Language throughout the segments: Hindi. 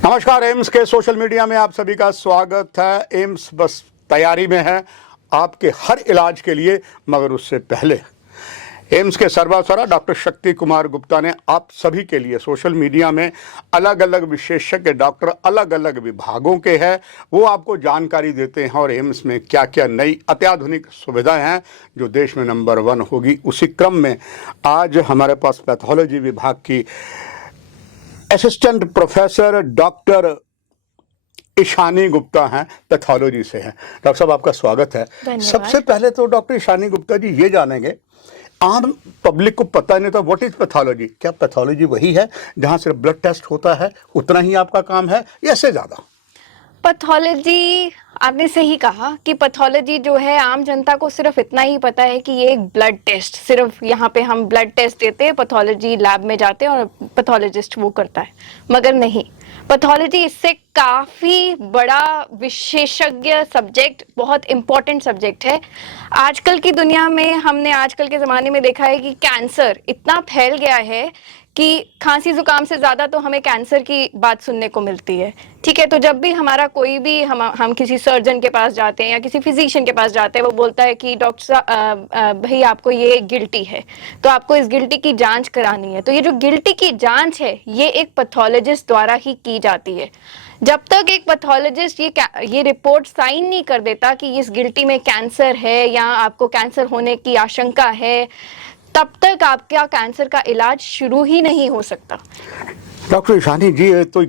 नमस्कार। एम्स के सोशल मीडिया में आप सभी का स्वागत है। एम्स बस तैयारी में है आपके हर इलाज के लिए, मगर उससे पहले एम्स के सर्वेसर्वा डॉक्टर शक्ति कुमार गुप्ता ने आप सभी के लिए सोशल मीडिया में अलग अलग विशेषज्ञ डॉक्टर अलग अलग विभागों के हैं, वो आपको जानकारी देते हैं और एम्स में क्या क्या नई अत्याधुनिक सुविधाएं हैं जो देश में नंबर 1 होगी। उसी क्रम में आज हमारे पास पैथोलॉजी विभाग की assistant professor doctor Ishani Gupta हैं, पैथोलॉजी से हैं। डॉक्टर साहब, आपका स्वागत है। सबसे पहले तो डॉक्टर ईशानी गुप्ता जी ये जानेंगे, आम पब्लिक को पता नहीं था व्हाट इज पैथोलॉजी। क्या पैथोलॉजी वही है जहां सिर्फ ब्लड टेस्ट होता है, उतना ही आपका काम है या इससे ज्यादा? पैथोलॉजी, आपने सही कहा कि पैथोलॉजी जो है आम जनता को सिर्फ इतना ही पता है कि ये एक ब्लड टेस्ट, सिर्फ यहाँ पे हम ब्लड टेस्ट देते हैं, पैथोलॉजी लैब में जाते हैं और पैथोलॉजिस्ट वो करता है। मगर नहीं, पैथोलॉजी इससे काफी बड़ा विशेषज्ञ सब्जेक्ट, बहुत इंपॉर्टेंट सब्जेक्ट है। आजकल की दुनिया में हमने आजकल के ज़माने में देखा है कि कैंसर इतना फैल गया है कि खांसी जुकाम से ज़्यादा तो हमें कैंसर की बात सुनने को मिलती है। ठीक है, तो जब भी हमारा कोई भी हम किसी सर्जन के पास जाते हैं या किसी फिजिशियन के पास जाते हैं, वो बोलता है कि डॉक्टर साहब भाई आपको ये गिल्टी है, तो आपको इस गिल्टी की जांच करानी है। तो ये जो गिल्टी की जांच है ये एक पैथोलॉजिस्ट द्वारा ही की जाती है। जब तक एक पैथोलॉजिस्ट ये रिपोर्ट साइन नहीं कर देता कि इस गिल्टी में कैंसर है या आपको कैंसर होने की आशंका है, तब तक आपका कैंसर का इलाज शुरू ही नहीं हो सकता। डॉक्टर ईशानी जी, तो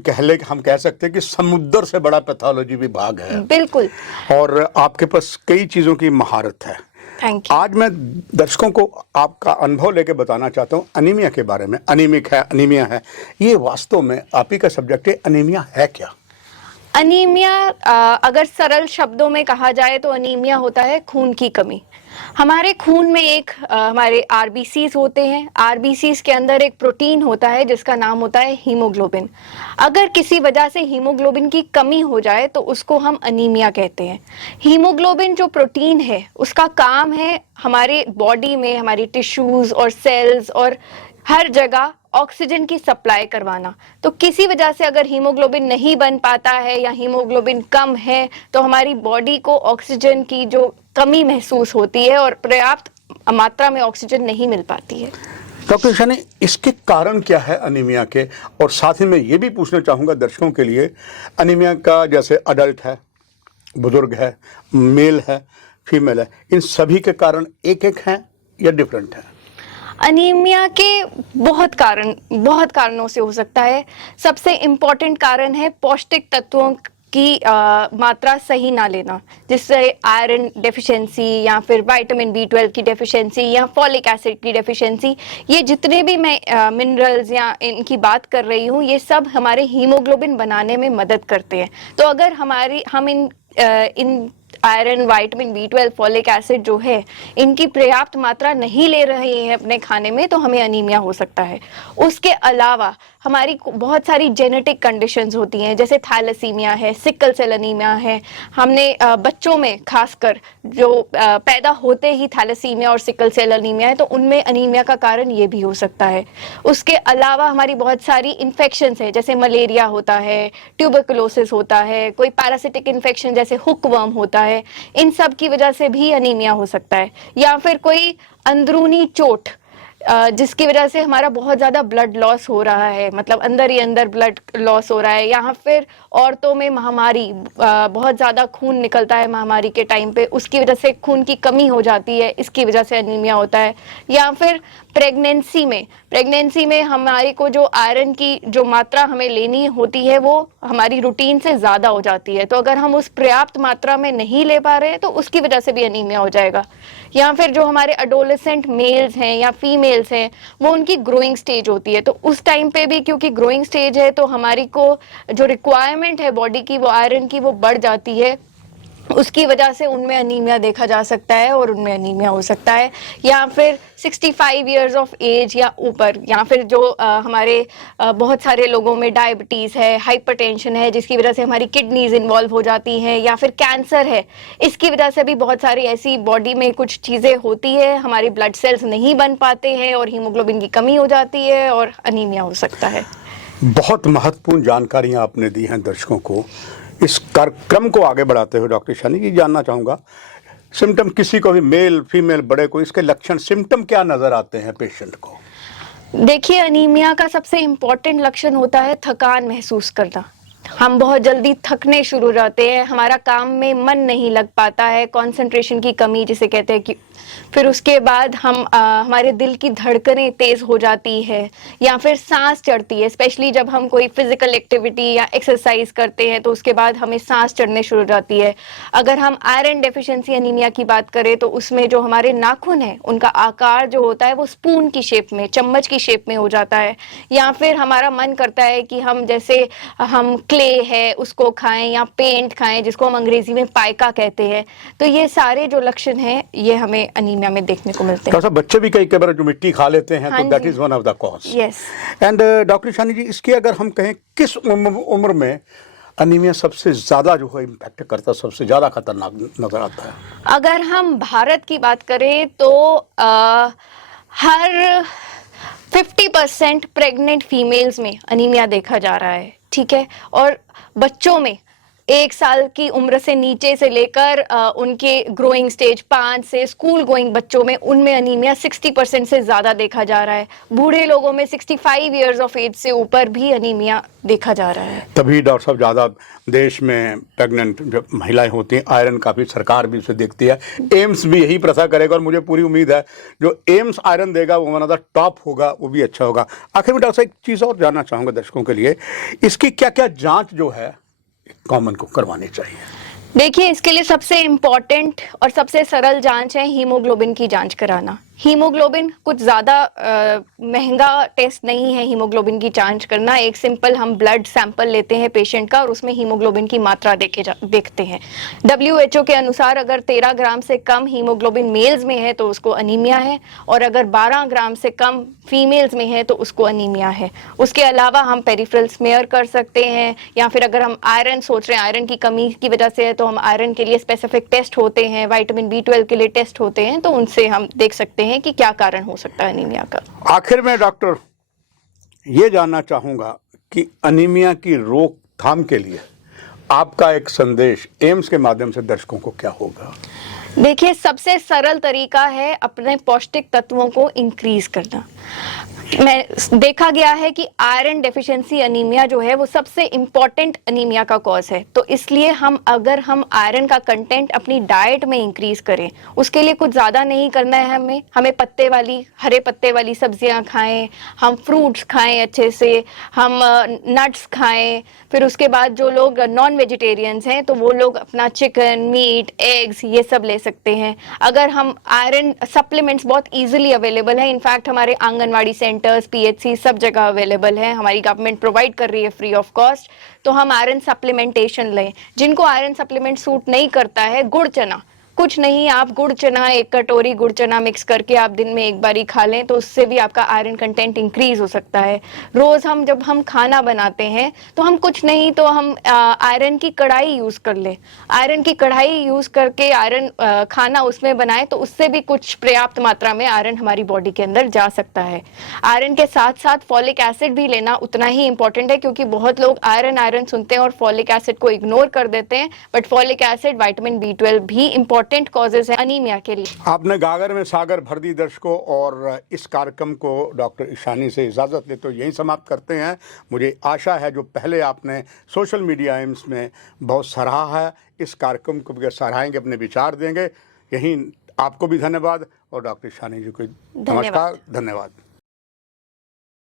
हम कह सकते हैं कि समुद्र से बड़ा पैथोलॉजी विभाग है। बिल्कुल। और आपके पास कई चीजों की महारत है। Thank you. आज मैं दर्शकों को आपका अनुभव लेके बताना चाहता हूँ अनीमिया के बारे में। अनीमिक है, अनीमिया है, ये वास्तव में आप ही का सब्जेक्ट है। अनीमिया है क्या? अनीमिया, अगर सरल शब्दों में कहा जाए तो अनीमिया होता है खून की कमी। हमारे खून में हमारे आरबीसीज होते हैं। आरबीसीज के अंदर एक प्रोटीन होता है जिसका नाम होता है हीमोग्लोबिन। अगर किसी वजह से हीमोग्लोबिन की कमी हो जाए तो उसको हम अनीमिया कहते हैं। हीमोग्लोबिन जो प्रोटीन है उसका काम है हमारे बॉडी में, हमारी टिश्यूज और सेल्स और हर जगह ऑक्सीजन की सप्लाई करवाना। तो किसी वजह से अगर हीमोग्लोबिन नहीं बन पाता है या हीमोग्लोबिन कम है तो हमारी बॉडी को ऑक्सीजन की जो कमी महसूस होती है और पर्याप्त मात्रा में ऑक्सीजन नहीं मिल पाती है। डॉक्टर ईशानी, इसके कारण क्या है अनीमिया के? और साथ ही मैं ये भी पूछना चाहूँगा दर्शकों के लिए, अनीमिया का जैसे अडल्ट है, बुजुर्ग है, मेल है, फीमेल है, इन सभी के कारण एक एक हैं या डिफरेंट है? अनीमिया के बहुत कारणों से हो सकता है। सबसे इम्पोर्टेंट कारण है पौष्टिक तत्वों की मात्रा सही ना लेना, जिससे आयरन डेफिशिएंसी या फिर विटामिन B12 की डेफिशिएंसी या फॉलिक एसिड की डेफिशिएंसी, ये जितने भी मैं मिनरल्स या इनकी बात कर रही हूँ, ये सब हमारे हीमोग्लोबिन बनाने में मदद करते हैं। तो अगर हम इन iron, vitamin B12, folic acid जो है, इनकी पर्याप्त मात्रा नहीं ले रहे हैं अपने खाने में, तो हमें अनीमिया हो सकता है। उसके अलावा हमारी बहुत सारी जेनेटिक कंडीशंस होती हैं, जैसे थैलेसीमिया है, सिकल सेल अनीमिया है। हमने बच्चों में खासकर जो पैदा होते ही थैलेसीमिया और सिकल सेल अनीमिया है, तो उनमें अनीमिया का कारण ये भी हो सकता है। उसके अलावा हमारी बहुत सारी इन्फेक्शंस है, जैसे मलेरिया होता है, ट्यूबरकुलोसिस होता है, कोई पैरासिटिक इन्फेक्शन जैसे हुकवर्म होता है, इन सब की वजह से भी अनीमिया हो सकता है। या फिर कोई अंदरूनी चोट जिसकी वजह से हमारा बहुत ज़्यादा ब्लड लॉस हो रहा है, मतलब अंदर ही अंदर ब्लड लॉस हो रहा है। या फिर औरतों में महामारी, बहुत ज़्यादा खून निकलता है महामारी के टाइम पे, उसकी वजह से खून की कमी हो जाती है, इसकी वजह से अनीमिया होता है। या फिर प्रेगनेंसी में हमारे को जो आयरन की जो मात्रा हमें लेनी होती है वो हमारी रूटीन से ज़्यादा हो जाती है, तो अगर हम उस पर्याप्त मात्रा में नहीं ले पा रहे हैं तो उसकी वजह से भी अनीमिया हो जाएगा। या फिर जो हमारे एडोलेसेंट मेल्स हैं या फीमेल्स हैं, वो उनकी ग्रोइंग स्टेज होती है, तो उस टाइम पे भी क्योंकि ग्रोइंग स्टेज है तो हमारी को जो रिक्वायरमेंट है बॉडी की, वो आयरन की, वो बढ़ जाती है। उसकी वजह से उनमें अनीमिया देखा जा सकता है और उनमें अनीमिया हो सकता है। या फिर 65 इयर्स ऑफ एज या ऊपर, या फिर जो हमारे बहुत सारे लोगों में डायबिटीज़ है, हाइपरटेंशन है, जिसकी वजह से हमारी किडनीज इन्वॉल्व हो जाती हैं, या फिर कैंसर है, इसकी वजह से भी बहुत सारी ऐसी बॉडी में कुछ चीज़ें होती है, हमारी ब्लड सेल्स नहीं बन पाते हैं और हीमोग्लोबिन की कमी हो जाती है और अनीमिया हो सकता है। बहुत महत्वपूर्ण जानकारियां आपने दी हैं दर्शकों को। इस कार्यक्रम को आगे बढ़ाते हुए डॉक्टर ईशानी जी जानना चाहूँगा, सिम्टम किसी को भी, मेल फीमेल बड़े को, इसके लक्षण सिम्टम क्या नज़र आते हैं पेशेंट को? देखिए, अनीमिया का सबसे इम्पोर्टेंट लक्षण होता है थकान महसूस करना। हम बहुत जल्दी थकने शुरू हो जाते हैं, हमारा काम में मन नहीं लग पाता है, कंसंट्रेशन की कमी जिसे कहते हैं कि फिर उसके बाद हमारे दिल की धड़कनें तेज हो जाती है या फिर सांस चढ़ती है। स्पेशली जब हम कोई फिजिकल एक्टिविटी या एक्सरसाइज करते हैं तो उसके बाद हमें सांस चढ़ने शुरू हो जाती है। अगर हम आयरन डेफिशिएंसी अनीमिया की बात करें तो उसमें जो हमारे नाखून है उनका आकार जो होता है वो स्पून की शेप में, चम्मच की शेप में हो जाता है, या फिर हमारा मन करता है कि हम जैसे हम क्ले है उसको खाएं या पेंट खाएं, जिसको हम अंग्रेजी में पाइका कहते हैं। तो ये सारे जो लक्षण हैं ये हमें अनीमिया में देखने को मिलते हैं। बच्चे भी कई बार जो मिट्टी खा लेते हैं, तो that is one of the cause. Yes. And doctor Ishani ji, इसकी अगर हम कहें किस उम्र में अनीमिया सबसे ज्यादा जो है इम्पैक्ट करता है, सबसे ज्यादा खतरनाक नजर आता है? अगर हम भारत की बात करें तो हर 50% प्रेग्नेंट फीमेल्स में अनीमिया देखा जा रहा है, ठीक है। और बच्चों में 1 साल की उम्र से नीचे से लेकर उनके ग्रोइंग स्टेज 5 से स्कूल गोइंग बच्चों में, उनमें अनीमिया 60% से ज़्यादा देखा जा रहा है। बूढ़े लोगों में 65 इयर्स ऑफ एज से ऊपर भी अनीमिया देखा जा रहा है। तभी डॉक्टर साहब ज़्यादा देश में प्रेग्नेंट जो महिलाएं होती हैं, आयरन काफ़ी सरकार भी उसे देखती है। एम्स भी यही प्रथा करेगा और मुझे पूरी उम्मीद है जो एम्स आयरन देगा वो वन ऑफ द टॉप होगा, वो भी अच्छा होगा। आखिर में डॉक्टर साहब एक चीज़ और जानना चाहूँगा दर्शकों के लिए, इसकी क्या क्या जाँच जो है कॉमन को करवानी चाहिए? देखिए, इसके लिए सबसे इम्पोर्टेंट और सबसे सरल जांच है हीमोग्लोबिन की जांच कराना। हीमोग्लोबिन कुछ ज़्यादा महंगा टेस्ट नहीं है हीमोग्लोबिन की जांच करना। एक सिंपल हम ब्लड सैंपल लेते हैं पेशेंट का और उसमें हीमोग्लोबिन की मात्रा देखते हैं। WHO के अनुसार अगर 13 ग्राम से कम हीमोग्लोबिन मेल्स में है तो उसको अनीमिया है, और अगर 12 ग्राम से कम फीमेल्स में है तो उसको अनीमिया है। उसके अलावा हम पेरिफेरल स्मेयर कर सकते हैं, या फिर अगर हम आयरन सोच रहे हैं, आयरन की कमी की वजह से है, तो हम आयरन के लिए स्पेसिफिक टेस्ट होते हैं, विटामिन B12 के लिए टेस्ट होते हैं, तो उनसे हम देख सकते हैं कि क्या कारण हो सकता है अनीमिया का। आखिर में डॉक्टर ये जानना चाहूंगा कि अनीमिया की रोकथाम के लिए आपका एक संदेश एम्स के माध्यम से दर्शकों को क्या होगा? देखिए, सबसे सरल तरीका है अपने पौष्टिक तत्वों को इंक्रीज करना। देखा गया है कि आयरन डेफिशिएंसी अनीमिया जो है वो सबसे इम्पॉर्टेंट अनीमिया का कॉज है। तो इसलिए अगर हम आयरन का कंटेंट अपनी डाइट में इंक्रीज करें, उसके लिए कुछ ज़्यादा नहीं करना है। हमें हरे पत्ते वाली सब्जियां खाएं, हम फ्रूट्स खाएं अच्छे से, हम नट्स खाएं। फिर उसके बाद जो लोग नॉन वेजिटेरियंस हैं तो वो लोग अपना चिकन, मीट, एग्स ये सब ले सकते हैं। अगर हम आयरन सप्लीमेंट्स बहुत ईजिली अवेलेबल है, इनफैक्ट हमारे आंगनवाड़ी सेंटर्स, PHC सब जगह अवेलेबल है, हमारी गवर्नमेंट प्रोवाइड कर रही है फ्री ऑफ कॉस्ट। तो हम आयरन सप्लीमेंटेशन लें। जिनको आयरन सप्लीमेंट सूट नहीं करता है, गुड़ चना, कुछ नहीं, आप गुड़ चना 1 कटोरी गुड़ चना मिक्स करके आप दिन में 1 बारी खा लें तो उससे भी आपका आयरन कंटेंट इंक्रीज हो सकता है। रोज जब हम खाना बनाते हैं तो हम कुछ नहीं तो हम आयरन की कढ़ाई यूज कर लें। आयरन की कढ़ाई यूज करके आयरन खाना उसमें बनाएं तो उससे भी कुछ पर्याप्त मात्रा में आयरन हमारी बॉडी के अंदर जा सकता है। आयरन के साथ साथ फॉलिक एसिड भी लेना उतना ही इंपॉर्टेंट है, क्योंकि बहुत लोग आयरन सुनते हैं और फॉलिक एसिड को इग्नोर कर देते हैं, but folic acid, vitamin B12 भी इंपॉर्टेंट कॉजेज है अनीमिया के लिए। आपने गागर में सागर भर दी दर्शकों, और इस कार्यक्रम को डॉक्टर ईशानी से इजाज़त ले तो यहीं समाप्त करते हैं। मुझे आशा है जो पहले आपने सोशल मीडिया एम्स में बहुत सराहा है, इस कार्यक्रम को भी सराहेंगे, अपने विचार देंगे। यहीं आपको भी धन्यवाद और डॉक्टर ईशानी जी को नमस्कार, धन्यवाद।